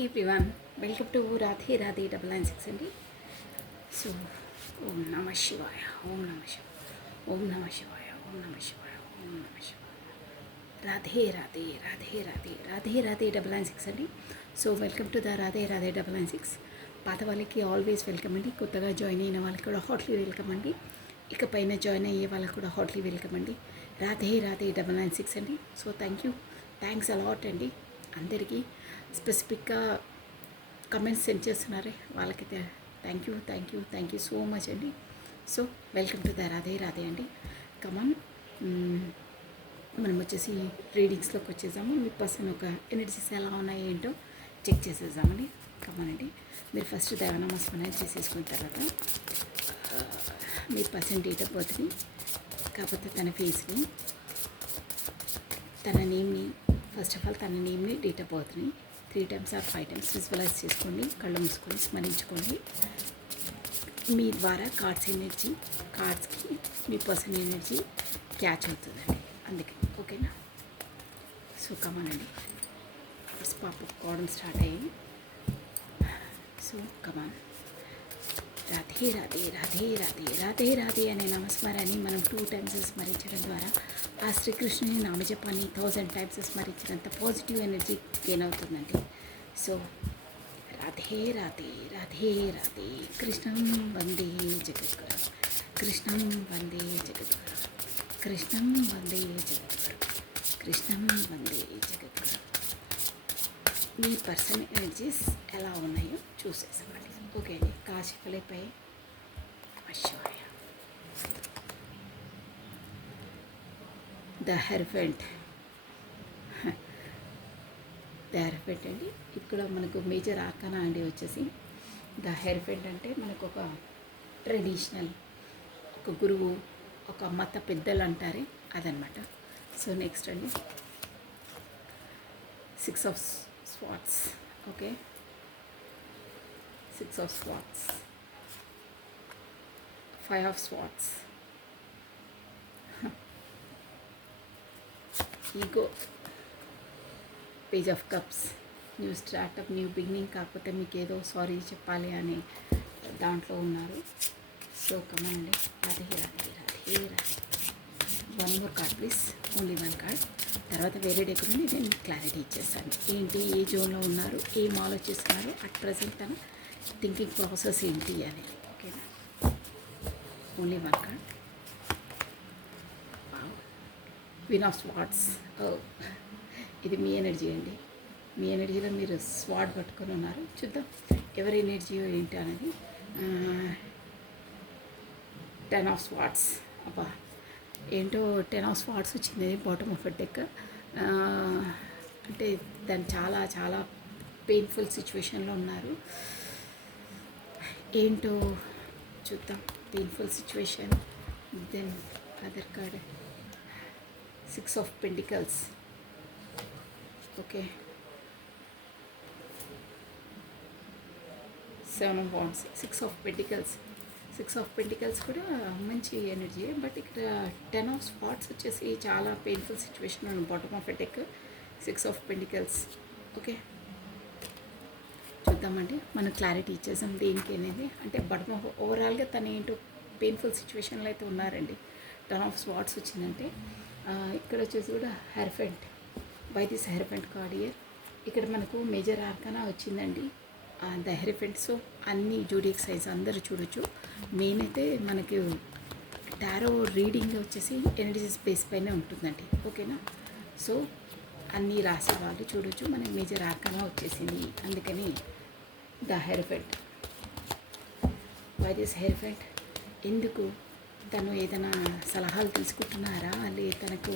Everyone welcome to Radhe Radhe 996 అండి. So ఓం నమ శివాయ, ఓం నమ శివాయ, ఓం నమ శివాయ, ఓం నమ శివాయ, ఓం నమ శివాయ. రాధే రాధే రాధే రాధే రాధే రాధే 996 అండి. So welcome to the Radhe Radhe 996. పాత వాళ్ళకి ఆల్వేస్ వెల్కమ్ అండి. కొత్తగా జాయిన్ అయిన వాళ్ళకి కూడా హాట్లీ వెల్కమ్ అండి. ఇకపైన జాయిన్ అయ్యే వాళ్ళకి కూడా హాట్లీ వెల్కమ్ అండి. రాధే రాధే 996 అండి. సో థ్యాంక్స్ అలాట్ అండి అందరికీ. స్పెసిఫిక్గా కమెంట్స్ సెండ్ చేస్తున్నారే వాళ్ళకి థ్యాంక్ యూ సో మచ్ అండి. So welcome to the Radhe Radhe అండి. కమన్, మనం వచ్చేసి రీడింగ్స్లోకి వచ్చేసాము. మీ పర్సన్ ఒక ఎనర్జీస్ ఎలా ఉన్నాయి ఏంటో చెక్ చేసేద్దామండి. కమన్ అండి, మీరు ఫస్ట్ దైవనామస్మరణ చేసేసుకున్న తర్వాత మీ పర్సన్ డేట్ ఆఫ్ బర్త్ని, కాకపోతే తన ఫేస్ని, తన నేమ్ని, ఫస్ట్ ఆఫ్ ఆల్ తన నేమ్ని, డేట్ ఆఫ్ బర్త్ని 3 times or 5 times విజువలైజ్ చేసుకోండి. కళ్ళు మూసుకొని స్మరించుకోండి. మీ ద్వారా కార్డ్స్కి మీ పర్సన్ ఎనర్జీ క్యాచ్ అవుతుందండి. అందుకే ఓకేనా. సో కమాన్ అండి, పాప కావడం స్టార్ట్ అయ్యింది. So come on. రాధే రాధే రాధే రాధే రాధే రాధే అనే నామస్మరాన్ని మనం 2 times స్మరించడం ద్వారా ఆ శ్రీకృష్ణుని నామజపాన్ని 1000 times స్మరించినంత పాజిటివ్ ఎనర్జీ గెయిన్ అవుతుందండి. సో రాధే రాధే రాధే రాధే కృష్ణం వందే జగద్గురు, కృష్ణం వందే జగద్గురు, కృష్ణం వందే జగద్గురు, కృష్ణం వందే జగద్గురు. మీ పర్సన్ ఎనర్జీస్ ఎలా ఉన్నాయో చూసేసామండి. ఓకే అండి. కాశీఫలిపై శివాయ. ద హెర్ఫెంట్ అండి. ఇక్కడ మనకు మేజర్ ఆర్కానా అండి వచ్చేసి ద హెర్ఫెంట్ అంటే మనకు ఒక ట్రెడిషనల్, ఒక గురువు, ఒక మత పెద్దలు అంటారే అదనమాట. సో నెక్స్ట్ అండి 6 of Swords. Okay, 6 of Swords, 5 of Swords, ego, page of cups, new startup, new beginning, కాకపోతే మీకు ఏదో సారీ చెప్పాలి అని దాంట్లో ఉన్నారు. సో కమండి. Radhe Radhe Radhe Radhe. 1 more card please, only 1 card. తర్వాత వేరే దగ్గర నేను క్లారిటీ ఇచ్చేస్తాను. ఏంటి, ఏ జోన్లో ఉన్నారు, ఏం ఆలోచిస్తున్నారు, అట్ ప్రజెంట్ తన థింకింగ్ ప్రాసెస్ ఏంటి అని. ఓకేనా. Only 1 card. Queen of swords. ఇది మీ ఎనర్జీ అండి. మీ ఎనర్జీలో మీరు స్వాడ్ పట్టుకొని ఉన్నారు. చూద్దాం ఎవరి ఎనర్జీయో ఏంటి అనేది. 10 of Swords. అబ్బా ఏంటో 10 of Swords వచ్చింది బాటమ్ ఆఫ్ డెక్. అంటే దాన్ని చాలా చాలా పెయిన్ఫుల్ సిచ్యువేషన్లో ఉన్నారు. ఏంటో చూద్దాం. Painful situation. Then other card 6 of Pentacles. Okay, 7 of Wands, 6 of Pentacles. 6 of Pentacles కూడా మంచి ఎనర్జీ. బట్ ఇక్కడ 10 of Swords వచ్చేసి చాలా పెయిన్ఫుల్ సిచ్యువేషన్ ఉంది bottom of deck. 6 of Pentacles. Okay, చూద్దామండి. మనం క్లారిటీ ఇచ్చేసాం దేనికి అనేది. అంటే బాటమ్ ఆఫ్ ఓవరాల్గా తను ఏంటో పెయిన్ఫుల్ సిచ్యువేషన్లో అయితే ఉన్నారండి. 10 of Swords వచ్చిందంటే ఇక్కడ వచ్చేసి కూడా హెర్ఫెంట్. By this hierophant card year. ఇక్కడ మనకు మేజర్ ఆర్కానా వచ్చిందండి ద హెర్ఫెంట్. సో అన్ని జూడియక్ సైన్స్ అందరూ చూడొచ్చు. మెయిన్ అయితే మనకి టారో రీడింగ్ వచ్చేసి ఎనర్జీస్ బేస్ పైన ఉంటుందండి. ఓకేనా. సో అన్ని రాసే వాళ్ళు చూడొచ్చు. మనకి మేజర్ ఆర్కానా వచ్చేసింది, అందుకని ద హెర్ఫెంట్. By this హెర్ఫెంట్. ఎందుకు తను ఏదైనా సలహాలు తీసుకుంటున్నారా, లేదా తనకు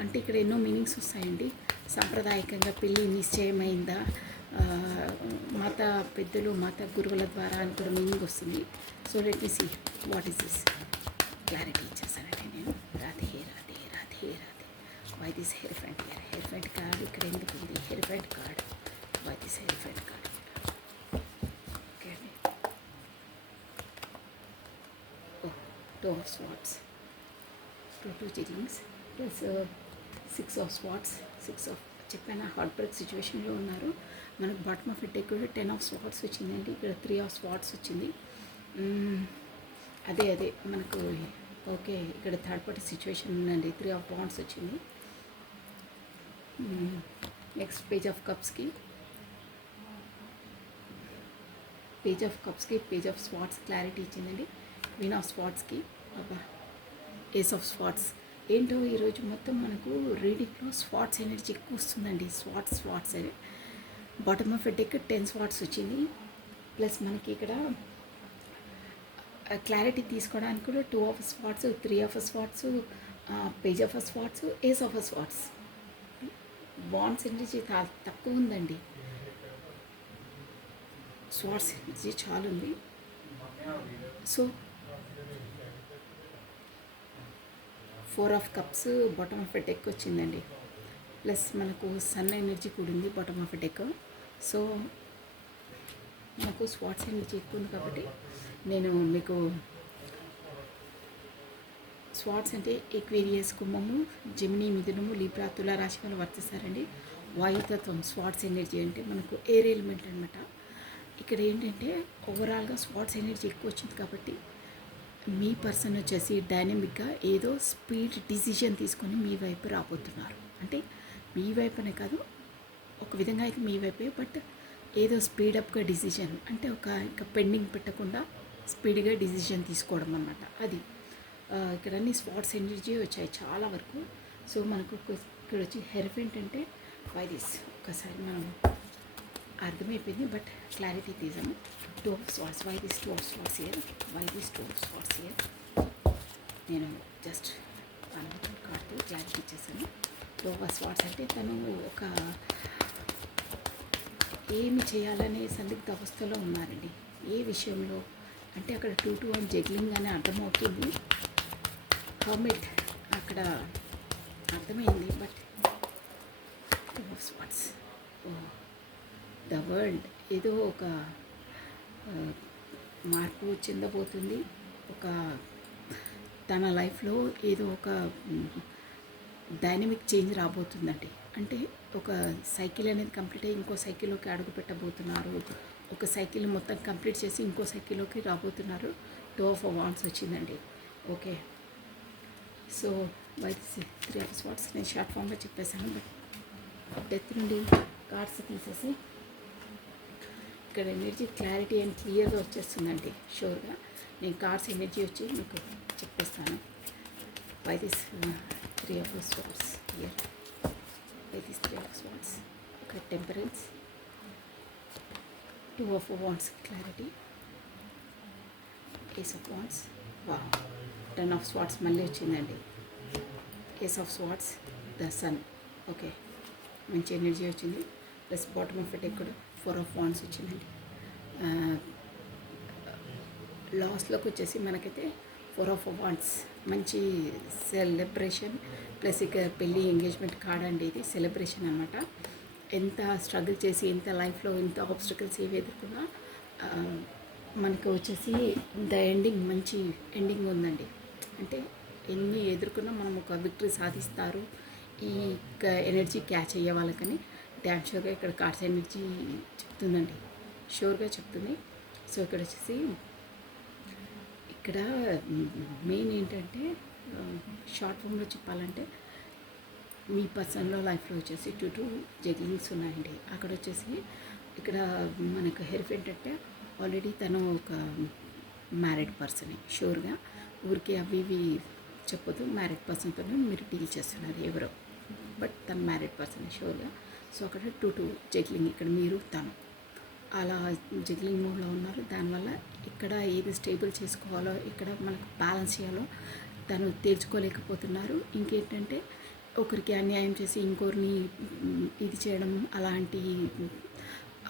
అంటే ఇక్కడ ఎన్నో మీనింగ్స్ వస్తాయండి. సాంప్రదాయకంగా పెళ్ళి నిశ్చయమైందా, మత పెద్దలు, మత గురువుల ద్వారా అని కూడా మీనింగ్ వస్తుంది. So let me see what is this. Clarity ఇచ్చేసానండి నేను. Radhe Radhe Radhe Radhe. Why this hierophant here. Hierophant card ఇక్కడ ఎందుకు ఉంది. Hierophant card. Why this hierophant card. Okay అండి. 2 of Swords, 2 జిగ్లింగ్స్ ప్లస్ 6 of Swords. 6 of చెప్పాను హార్ట్ బ్రేక్ సిచ్యువేషన్లో ఉన్నారు. బాటమ్ ఆఫ్ డెక్ కూడా 10 ఆఫ్ స్వాట్స్ వచ్చిందండి. ఇక్కడ 3 ఆఫ్ స్వాట్స్ వచ్చింది. అదే మనకు ఓకే. ఇక్కడ థర్డ్ పార్టీ సిచ్యువేషన్ ఉందండి. 3 ఆఫ్ వాండ్స్ వచ్చింది. నెక్స్ట్ పేజ్ ఆఫ్ కప్స్కి పేజ్ ఆఫ్ స్వాట్స్ క్లారిటీ ఇచ్చిందండి. క్వీన్ ఆఫ్ స్వాట్స్కి ఏస్ ఆఫ్ స్వాట్స్. ఏంటో ఈరోజు మొత్తం మనకు రీడింగ్లో స్వాట్స్ ఎనర్జీ ఎక్కువ వస్తుందండి. స్వాట్స్ అదే బాటమ్ ఆఫ్ డెక్ 10 స్వాట్స్ వచ్చింది. ప్లస్ మనకి ఇక్కడ క్లారిటీ తీసుకోవడానికి కూడా 2 of swords, 3 of swords, page of swords, ace of swords. Wands energy తక్కువ ఉందండి. స్వాట్స్ ఎనర్జీ చాలా ఉంది. So 4 of cups bottom of deck వచ్చిందండి. ప్లస్ మనకు సన్ ఎనర్జీ కూడా ఉంది బాటమ్ ఆఫ్ డెక్. సో నాకు స్వాట్స్ ఎనర్జీ ఎక్కువ ఉంది కాబట్టి నేను మీకు స్వాట్స్ అంటే ఎక్వేరియస్, కుంభము, జెమిని, మిథునము, లిబ్రా, తుల రాశి వాళ్ళు వర్తిస్తారండి. వాయుతత్వం స్వాట్స్ ఎనర్జీ అంటే మనకు ఎయిర్ ఎలిమెంట్ అనమాట. ఇక్కడ ఏంటంటే ఓవరాల్గా స్వాట్స్ ఎనర్జీ ఎక్కువ వచ్చింది కాబట్టి మీ పర్సన్ వచ్చేసి డైనమిక్గా ఏదో స్పీడ్ డిసిషన్ తీసుకొని మీ వైపు రాబోతున్నారు. అంటే మీ వైపునే కాదు, ఒక విధంగా అయితే మీ వైపే, బట్ ఏదో స్పీడప్గా డిసిషన్ అంటే ఇంకా పెండింగ్ పెట్టకుండా స్పీడ్గా డిసిషన్ తీసుకోవడం అన్నమాట. అది ఇక్కడ అన్ని స్పాట్స్ ఎనర్జీ వచ్చాయి చాలా వరకు. సో మనకు ఇక్కడ వచ్చి హెర్ఫెంట్ అంటే వై దిస్ ఒకసారి మనం అర్థమైపోయింది, బట్ క్లారిటీ తీసాము. 2 of swords, why this 2 of swords here, why this 2 of swords here. నేను జస్ట్ కార్డ్తో క్లారిటీ ఇచ్చేసాను. 2 ఆఫ్ స్వాట్స్ అంటే తను ఒక ఏమి చేయాలనే సందిగ్ధ అవస్థలో ఉన్నారండి. ఏ విషయంలో అంటే అక్కడ 2-1 జగ్లింగ్ అని అర్థమవుతుంది. హర్మిట్ అక్కడ అర్థమైంది, but 2 of swords, the world ఏదో ఒక మార్పు చెందబోతుంది. ఒక తన లైఫ్లో ఏదో ఒక డైనమిక్ చేంజ్ రాబోతుందండి. అంటే ఒక సైకిల్ అనేది కంప్లీట్ అయ్యి ఇంకో సైకిల్లోకి అడుగు పెట్టబోతున్నారు. ఒక సైకిల్ మొత్తం కంప్లీట్ చేసి ఇంకో సైకిల్లోకి రాబోతున్నారు. 2 ఆఫ్ వాండ్స్ వచ్చిందండి. Okay. So by 3 of swords నేను షార్ట్ ఫామ్లో చెప్పేశాను, బట్ డెత్ నుండి కార్డ్స్ తీసేసి ఇక్కడ ఎనర్జీ క్లారిటీ అండ్ క్లియర్గా వచ్చేస్తుందండి. షూర్గా నేను కార్డ్స్ ఎనర్జీ వచ్చి మీకు చెప్పేస్తాను. By this 3 of swords here, by this 3 of swords, ఇక్కడ temperance, 2 of wands clarity, ace of wands, 10 of swords మళ్ళీ వచ్చిందండి. Ace of swords, the sun. Okay, మంచి ఎనర్జీ వచ్చింది. ప్లస్ బాటమ్ ఆఫ్ డెక్ కూడా 4 of wands వచ్చిందండి. లాస్ట్లోకి వచ్చేసి మనకైతే 4 ఆఫ్ వాండ్స్, మంచి సెలబ్రేషన్. ప్లస్ ఇక పెళ్ళి ఎంగేజ్మెంట్ కార్డ్ అండి. ఇది సెలబ్రేషన్ అనమాట. ఎంత స్ట్రగుల్ చేసి ఎంత లైఫ్లో ఎంత ఆబ్స్టకల్స్ ఏవి ఎదుర్కొన్నా మనకు వచ్చేసి ద ఎండింగ్ మంచి ఎండింగ్ ఉందండి. అంటే ఎన్ని ఎదుర్కొన్నా మనం ఒక విక్టరీ సాధిస్తారు ఈ ఎనర్జీ క్యాచ్ అయ్యే వాళ్ళకని డ్యామ్ షూర్గా ఇక్కడ కార్డ్స్ ఎనర్జీ చెప్తుందండి. షూర్గా చెప్తుంది. సో ఇక్కడ వచ్చేసి ఇక్కడ మెయిన్ ఏంటంటే షార్ట్ ఫామ్లో చెప్పాలంటే మీ పర్సన్లో లైఫ్లో వచ్చేసి 2 జగ్లింగ్స్ ఉన్నాయండి. అక్కడ వచ్చేసి ఇక్కడ మనకు హెర్ఫెంట్ అంటే ఆల్రెడీ తను ఒక మ్యారీడ్ పర్సనే. షూర్గా ఊరికే అవి ఇవి చెప్పదు. మ్యారీడ్ పర్సన్తోనే మీరు డీల్ చేస్తున్నారు ఎవరో, బట్ తను మ్యారీడ్ పర్సన్ షూర్గా. సో అక్కడ 2 జగ్లింగ్, ఇక్కడ మీరు తను అలా జగ్లింగ్ మోడ్లో ఉన్నారు. దానివల్ల ఇక్కడ ఏది స్టేబుల్ చేసుకోవాలో, ఇక్కడ మనకు బ్యాలెన్స్ చేయాలో తను తేల్చుకోలేకపోతున్నారు. ఇంకేంటంటే ఒకరికి అన్యాయం చేసి ఇంకొకరిని ఇది చేయడం అలాంటి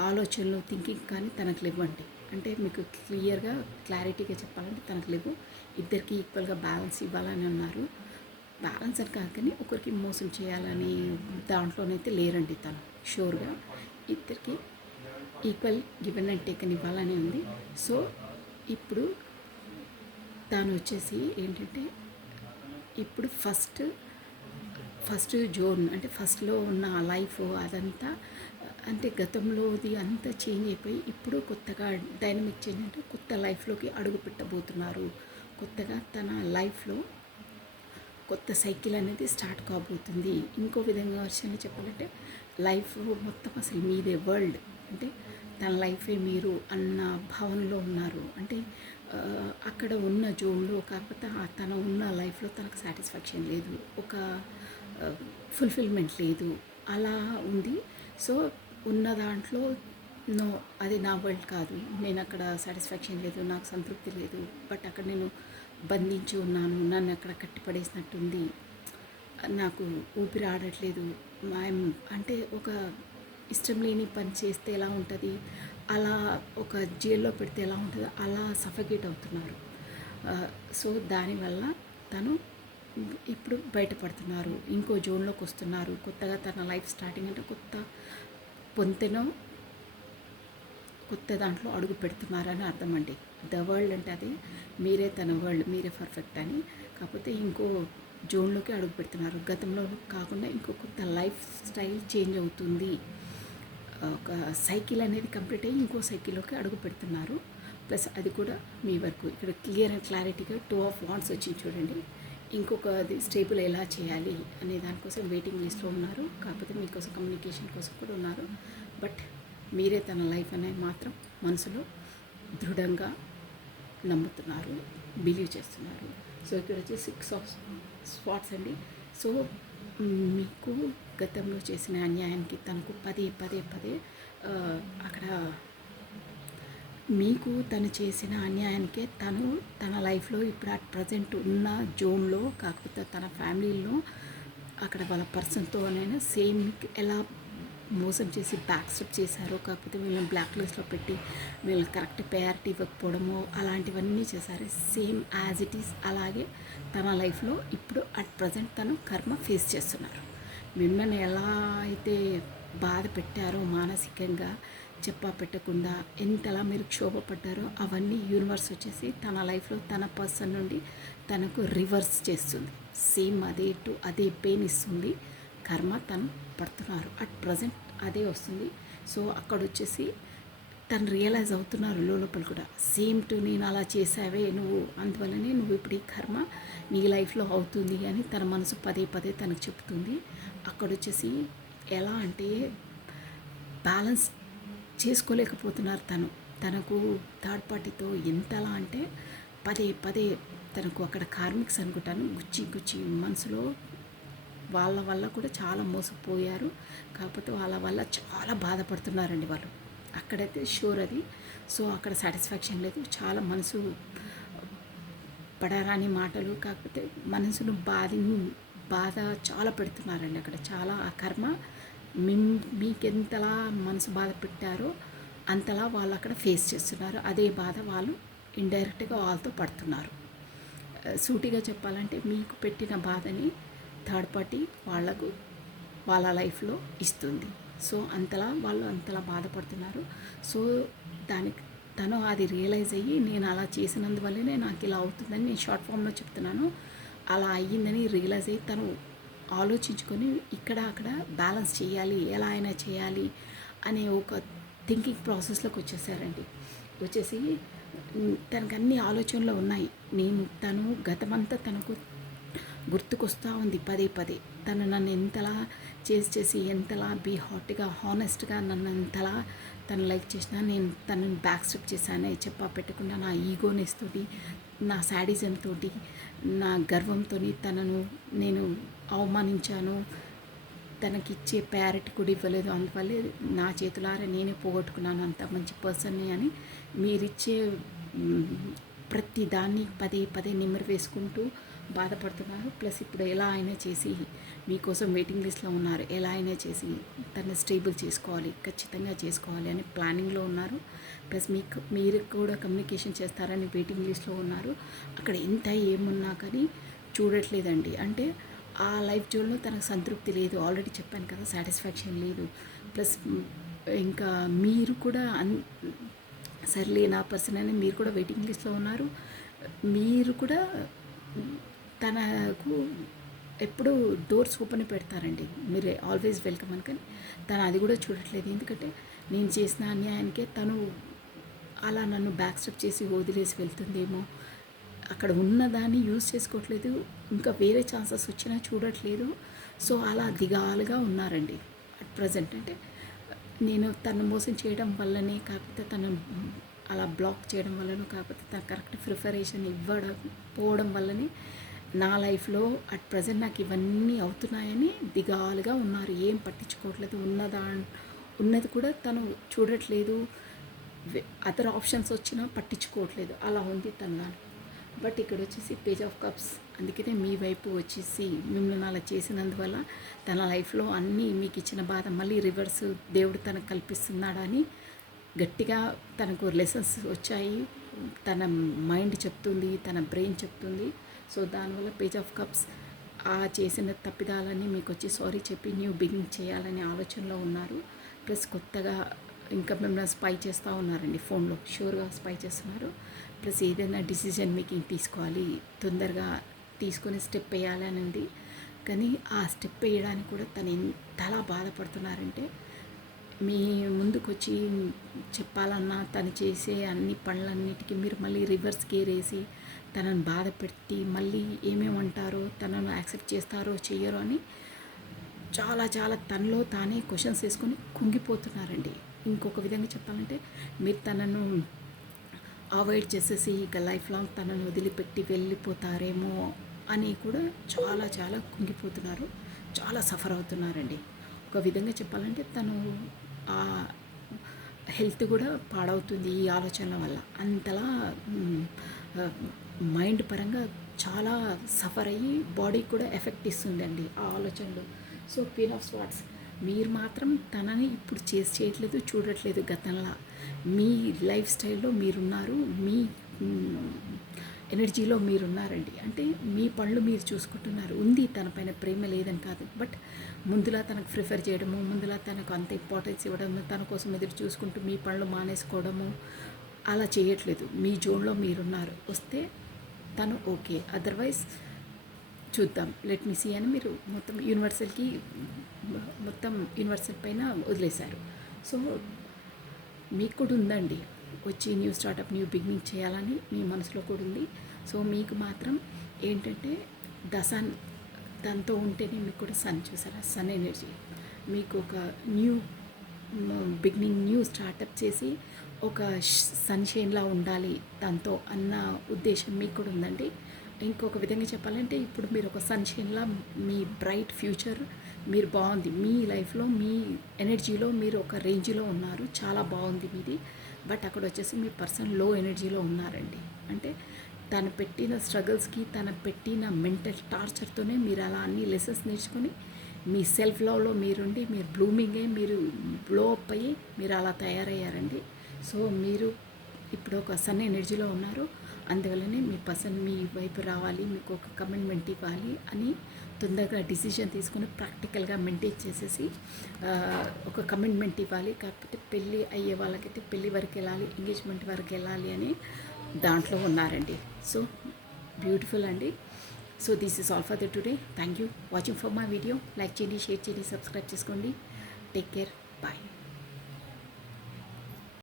ఆలోచనలు థింకింగ్ కానీ తనకు లేవండి. అంటే మీకు క్లియర్గా క్లారిటీగా చెప్పాలంటే తనకు లేవు. ఇద్దరికి ఈక్వల్గా బ్యాలెన్స్ ఇవ్వాలని ఉన్నారు. బ్యాలెన్స్ అని కాదు కానీ ఒకరికి మోసం చేయాలని దాంట్లోనైతే లేరండి తను. షూర్గా ఇద్దరికి ఈక్వల్ గివెన్ అండ్ టేకన్ ఇవ్వాలని ఉంది. సో ఇప్పుడు తాను వచ్చేసి ఏంటంటే ఇప్పుడు ఫస్ట్ జోన్ అంటే ఫస్ట్లో ఉన్న లైఫ్ అదంతా అంటే గతంలోది అంతా చేంజ్ అయిపోయి ఇప్పుడు కొత్తగా డైనమిక్ చేంజ్ అంటే కొత్త లైఫ్లోకి అడుగు పెట్టబోతున్నారు. కొత్తగా తన లైఫ్లో కొత్త సైకిల్ అనేది స్టార్ట్ కాబోతుంది. ఇంకో విధంగా వర్షన్లో చెప్పాలంటే లైఫ్ మొత్తం అసలు మీదే వరల్డ్, అంటే తన లైఫే మీరు అన్న భావనలో ఉన్నారు. అంటే అక్కడ ఉన్న జోన్లో కాకపోతే తన ఉన్న లైఫ్లో తనకు సాటిస్ఫాక్షన్ లేదు, ఒక ఫుల్ఫిల్మెంట్ లేదు, అలా ఉంది. సో ఉన్న దాంట్లో నో, అది నా వరల్డ్ కాదు, నేను అక్కడ సాటిస్ఫాక్షన్ లేదు, నాకు సంతృప్తి లేదు, బట్ అక్కడ నేను బంధించి ఉన్నాను, నన్ను అక్కడ కట్టిపడేసినట్టుంది, నాకు ఊపిరి ఆడట్లేదు. అంటే ఒక ఇష్టం లేని పని చేస్తే ఎలా ఉంటుంది, అలా ఒక జైల్లో పెడితే ఎలా ఉంటుందో అలా సఫకేట్ అవుతున్నారు. సో దానివల్ల తను ఇప్పుడు బయటపడుతున్నారు, ఇంకో జోన్లోకి వస్తున్నారు. కొత్తగా తన లైఫ్ స్టార్టింగ్ అంటే కొత్త పొంతెనో కొత్త దాంట్లో అడుగు పెడుతున్నారని అర్థం అండి. ద వరల్డ్ అంటే అదే, మీరే తన వరల్డ్, మీరే పర్ఫెక్ట్ అని. కాకపోతే ఇంకో జోన్లోకి అడుగు పెడుతున్నారు. గతంలో కాకుండా ఇంకో కొత్త లైఫ్ స్టైల్ చేంజ్ అవుతుంది. ఒక సైకిల్ అనేది కంప్లీట్ అయ్యి ఇంకో సైకిల్లోకి అడుగు పెడుతున్నారు. ప్లస్ అది కూడా మీ వరకు ఇక్కడ క్లియర్ అండ్ క్లారిటీగా 2 ఆఫ్ వాండ్స్ వచ్చింది చూడండి. ఇంకొకది స్టేబుల్ ఎలా చేయాలి అనే దానికోసం వెయిటింగ్ లిస్ట్లో ఉన్నారు. కాకపోతే మీకోసం కమ్యూనికేషన్ కోసం కూడా ఉన్నారు. బట్ మీరే తన లైఫ్ అనేది మాత్రం మనసులో దృఢంగా నమ్ముతున్నారు, బిలీవ్ చేస్తున్నారు. సో ఇక్కడ వచ్చి 6 ఆఫ్ స్పాట్స్ అండి. సో మీకు గతంలో చేసిన అన్యాయానికి తనకు పదే పదే పదే అక్కడ మీకు తను చేసిన అన్యాయానికే తను తన లైఫ్లో ఇప్పుడు అట్ ప్రజెంట్ ఉన్న జోన్లో కాకపోతే తన ఫ్యామిలీలో అక్కడ వాళ్ళ పర్సన్తోనైనా సేమ్ ఎలా మోసం చేసి బ్యాక్ స్టెప్ చేశారో, కాకపోతే వీళ్ళని బ్లాక్ లిస్ట్లో పెట్టి వీళ్ళని కరెక్ట్ ప్రయారిటీ ఇవ్వకపోవడమో అలాంటివన్నీ చేశారు. సేమ్ యాజ్ ఇట్ ఈస్ అలాగే తన లైఫ్లో ఇప్పుడు అట్ ప్రజెంట్ తను కర్మ ఫేస్ చేస్తున్నారు. మిమ్మల్ని ఎలా అయితే బాధ పెట్టారో మానసికంగా చెప్పా పెట్టకుండా ఎంతలా మీరు క్షోభపడ్డారో అవన్నీ యూనివర్స్ వచ్చేసి తన లైఫ్లో తన పర్సన్ నుండి తనకు రివర్స్ చేస్తుంది. సేమ్ అదే పెయిన్ ఇస్తుంది. కర్మ తను పడుతున్నారు అట్ ప్రజెంట్ అదే వస్తుంది. సో అక్కడ వచ్చేసి తను రియలైజ్ అవుతున్నారు లోపల కూడా, సేమ్ టు నేను అలా చేసావే నువ్వు, అందువల్లనే నువ్వు ఇప్పుడు ఈ కర్మ నీ లైఫ్లో అవుతుంది అని తన మనసు పదే పదే తనకు చెప్తుంది. అక్కడ వచ్చేసి ఎలా అంటే బ్యాలెన్స్ చేసుకోలేకపోతున్నారు. తనకు థర్డ్ పార్టీతో ఎంతలా అంటే పదే పదే తనకు అక్కడ కార్మిక్స్ అనుకుంటాను గుచ్చి మనసులో వాళ్ళ వల్ల కూడా చాలా మోసపోయారు. కాకపోతే వాళ్ళ వల్ల చాలా బాధపడుతున్నారండి వాళ్ళు. అక్కడైతే షూర్ అది. సో అక్కడ సాటిస్ఫాక్షన్ లేదు, చాలా మనసు పడరాని మాటలు, కాకపోతే మనసును బాధ చాలా పెడుతున్నారండి అక్కడ. చాలా ఆ కర్మ మీకెంతలా మనసు బాధ పెట్టారో అంతలా వాళ్ళు అక్కడ ఫేస్ చేస్తున్నారు. అదే బాధ వాళ్ళు ఇండైరెక్ట్గా వాళ్ళతో పడుతున్నారు. సూటిగా చెప్పాలంటే మీకు పెట్టిన బాధని థర్డ్ పార్టీ వాళ్ళ లైఫ్లో ఇస్తుంది. సో వాళ్ళు అంతలా బాధపడుతున్నారు. సో దానికి తను అది రియలైజ్ అయ్యి నేను అలా చేసినందువల్లనే నాకు ఇలా అవుతుందని నేను షార్ట్ ఫామ్లో చెప్తున్నాను, అలా అయ్యిందని రియలైజ్ అయ్యి తను ఆలోచించుకొని ఇక్కడ అక్కడ బ్యాలెన్స్ చేయాలి, ఎలా అయినా చేయాలి అనే ఒక థింకింగ్ ప్రాసెస్లోకి వచ్చేసి తనకు అన్ని ఆలోచనలు ఉన్నాయి. తను గతమంతా తనకు గుర్తుకొస్తూ ఉంది పదే పదే. తను నన్ను ఎంతలా చేసి ఎంతలా హాట్గా హానెస్ట్గా నన్ను ఎంతలా తను లైక్ చేసినా నేను తనని బ్యాక్ స్టెప్ చేశానే చెప్పా పెట్టకుండా నా ఈగోనెస్ తోటి, నా శాడిజంతో, నా గర్వంతో తనను నేను అవమానించాను. తనకిచ్చే ప్రయారిటీ కూడా ఇవ్వలేదు. అందువల్లే నా చేతులారా నేనే పోగొట్టుకున్నాను అంత మంచి పర్సన్ని అని మీరిచ్చే ప్రతి దాన్ని పదే పదే నిమ్మరు వేసుకుంటూ బాధపడుతున్నారు. ప్లస్ ఇప్పుడు ఎలా అయినా చేసి మీకోసం వెయిటింగ్ లిస్ట్లో ఉన్నారు, ఎలా అయినా చేసి తను స్టేబుల్ చేసుకోవాలి, ఖచ్చితంగా చేసుకోవాలి అని ప్లానింగ్లో ఉన్నారు. ప్లస్ మీరు కూడా కమ్యూనికేషన్ చేస్తారని వెయిటింగ్ లిస్ట్లో ఉన్నారు. అక్కడ ఎంత ఏమున్నా కానీ చూడట్లేదండి. అంటే ఆ లైఫ్ జోన్లో తనకు సంతృప్తి లేదు, ఆల్రెడీ చెప్పాను కదా, సాటిస్ఫాక్షన్ లేదు. ప్లస్ ఇంకా మీరు కూడా సర్లే నా పర్సన్ అని మీరు కూడా వెయిటింగ్ లిస్ట్లో ఉన్నారు. మీరు కూడా తనకు ఎప్పుడు డోర్స్ ఓపెన్ పెడతారండి, మీరు ఆల్వేస్ వెల్కమ్ అని. కానీ తను అది కూడా చూడట్లేదు. ఎందుకంటే నేను చేసిన అన్యాయానికే తను అలా నన్ను బ్యాక్ స్టెప్ చేసి వదిలేసి వెళ్తుందేమో, అక్కడ ఉన్నదాన్ని యూజ్ చేసుకోవట్లేదు, ఇంకా వేరే ఛాన్సెస్ వచ్చినా చూడట్లేదు. సో అలా దిగాలుగా ఉన్నారండి అట్ ప్రజెంట్. అంటే నేను తను మోసం చేయడం వల్లనే, కాకపోతే తను అలా బ్లాక్ చేయడం వల్లనో, కాకపోతే తను కరెక్ట్ ప్రిఫరేషన్ పోవడం వల్లనే నా లైఫ్లో అట్ ప్రజెంట్ నాకు ఇవన్నీ అవుతున్నాయని దిగాలుగా ఉన్నారు. ఏం పట్టించుకోవట్లేదు, ఉన్నది కూడా తను చూడట్లేదు, అదర్ ఆప్షన్స్ వచ్చినా పట్టించుకోవట్లేదు, అలా ఉంది తన. బట్ ఇక్కడ వచ్చేసి పేజ్ ఆఫ్ కప్స్. అందుకనే మీ వైపు వచ్చేసి మిమ్మల్ని అలా చేసినందువల్ల తన లైఫ్లో అన్నీ మీకు ఇచ్చిన బాధ మళ్ళీ రివర్స్ దేవుడు తనకు కల్పిస్తున్నాడని గట్టిగా తనకు లెసన్స్ వచ్చాయి. తన మైండ్ చెప్తుంది, తన బ్రెయిన్ చెప్తుంది. సో దానివల్ల పేజ్ ఆఫ్ కప్స్ ఆ చేసిన తప్పిదాలన్నీ మీకు వచ్చి సారీ చెప్పి న్యూ బిగినింగ్ చేయాలనే ఆలోచనలో ఉన్నారు. ప్లస్ కొత్తగా ఇంకా మిమ్మల్ని స్పై చేస్తూ ఉన్నారండి, ఫోన్లో షూర్గా స్పై చేస్తున్నారు. ప్లస్ ఏదైనా డిసిజన్ మేకింగ్ తీసుకోవాలి, తొందరగా తీసుకొని స్టెప్ వేయాలి అని ఉంది. కానీ ఆ స్టెప్ వేయడానికి కూడా తను ఎంతలా బాధపడుతున్నారంటే, మీ ముందుకు వచ్చి చెప్పాలన్నా తను చేసే అన్ని పనులన్నిటికీ మీరు మళ్ళీ రివర్స్ గేర్ వేసి తనను బాధ పెట్టి మళ్ళీ ఏమేమంటారో, తనను యాక్సెప్ట్ చేస్తారో చెయ్యరో అని చాలా చాలా తనలో తానే క్వశ్చన్స్ వేసుకొని కుంగిపోతున్నారండి. ఇంకొక విధంగా చెప్పాలంటే, మీరు తనను అవాయిడ్ చేసేసి ఇక లైఫ్ లాంగ్ తనను వదిలిపెట్టి వెళ్ళిపోతారేమో అని కూడా చాలా చాలా కుంగిపోతున్నారు, చాలా సఫర్ అవుతున్నారండి. ఒక విధంగా చెప్పాలంటే తను ఆ హెల్త్ కూడా పాడవుతుంది ఈ ఆలోచనల వల్ల. అంతలా మైండ్ పరంగా చాలా సఫర్ అయ్యి బాడీ కూడా ఎఫెక్ట్ ఇస్తుందండి ఆ ఆలోచనలు. సో క్వీన్ ఆఫ్ స్వార్డ్స్, మీరు మాత్రం తనని ఇప్పుడు చేయట్లేదు, చూడట్లేదు. గతంలా మీ లైఫ్ స్టైల్లో మీరున్నారు, మీ ఎనర్జీలో మీరున్నారండి. అంటే మీ పనులు మీరు చూసుకుంటున్నారు. ఉంది తన పైన ప్రేమ లేదని కాదు, బట్ ముందులా తనకు ప్రిఫర్ చేయడము, ముందులా తనకు అంత ఇంపార్టెన్స్ ఇవ్వడము, తన కోసం ఎదురు చూసుకుంటూ మీ పనులు మానేసుకోవడము అలా చేయట్లేదు. మీ జోన్లో మీరున్నారు. వస్తే తను ఓకే, అదర్వైజ్ చూద్దాం, లెట్ మీ సీ అని మీరు మొత్తం యూనివర్సల్ పైన వదిలేశారు. సో మీకు కూడా ఉందండి, వచ్చి న్యూ స్టార్టప్, న్యూ బిగినింగ్ చేయాలని మీ మనసులో కూడా ఉంది. సో మీకు మాత్రం ఏంటంటే దాంతో ఉంటేనే మీకు కూడా సన్, చూసారా, సన్ ఎనర్జీ. మీకు ఒక న్యూ బిగినింగ్, న్యూ స్టార్టప్ చేసి ఒక సన్షైన్లా ఉండాలి దాంతో అన్న ఉద్దేశం మీకు కూడా ఉందండి. ఇంకొక విధంగా చెప్పాలంటే, ఇప్పుడు మీరు ఒక సన్షైన్లా మీ బ్రైట్ ఫ్యూచర్ మీరు బాగుంది, మీ లైఫ్లో మీ ఎనర్జీలో మీరు ఒక రేంజ్లో ఉన్నారు, చాలా బాగుంది మీది. బట్ అక్కడ వచ్చేసి మీ పర్సన్ లో ఎనర్జీలో ఉన్నారండి. అంటే తను పెట్టిన స్ట్రగుల్స్కి, తను పెట్టిన మెంటల్ టార్చర్తోనే మీరు అలా అన్ని లెసన్స్ నేర్చుకొని మీ సెల్ఫ్ లవ్లో మీరుండి మీరు బ్లూమింగ్ అయ్యి మీరు బ్లో అప్ అయ్యి మీరు అలా తయారయ్యారండి. సో మీరు ఇప్పుడు ఒక సన్ ఎనర్జీలో ఉన్నారు. అందువల్లనే మీ పర్సన్ మీ వైపు రావాలి, మీకు ఒక కమిట్మెంట్ ఇవ్వాలి అని తొందరగా డిసిషన్ తీసుకుని ప్రాక్టికల్గా మెయింటైన్ చేసేసి ఒక కమిట్మెంట్ ఇవ్వాలి. కాకపోతే పెళ్ళి అయ్యే వాళ్ళకైతే పెళ్ళి వరకు వెళ్ళాలి, ఎంగేజ్మెంట్ వరకు వెళ్ళాలి అని దాంట్లో ఉన్నారండి. సో బ్యూటిఫుల్ అండి. So this is all for the today. Thank you watching for my video. Like చేయండి, షేర్ చేయండి, సబ్స్క్రైబ్ చేసుకోండి. Take care, bye.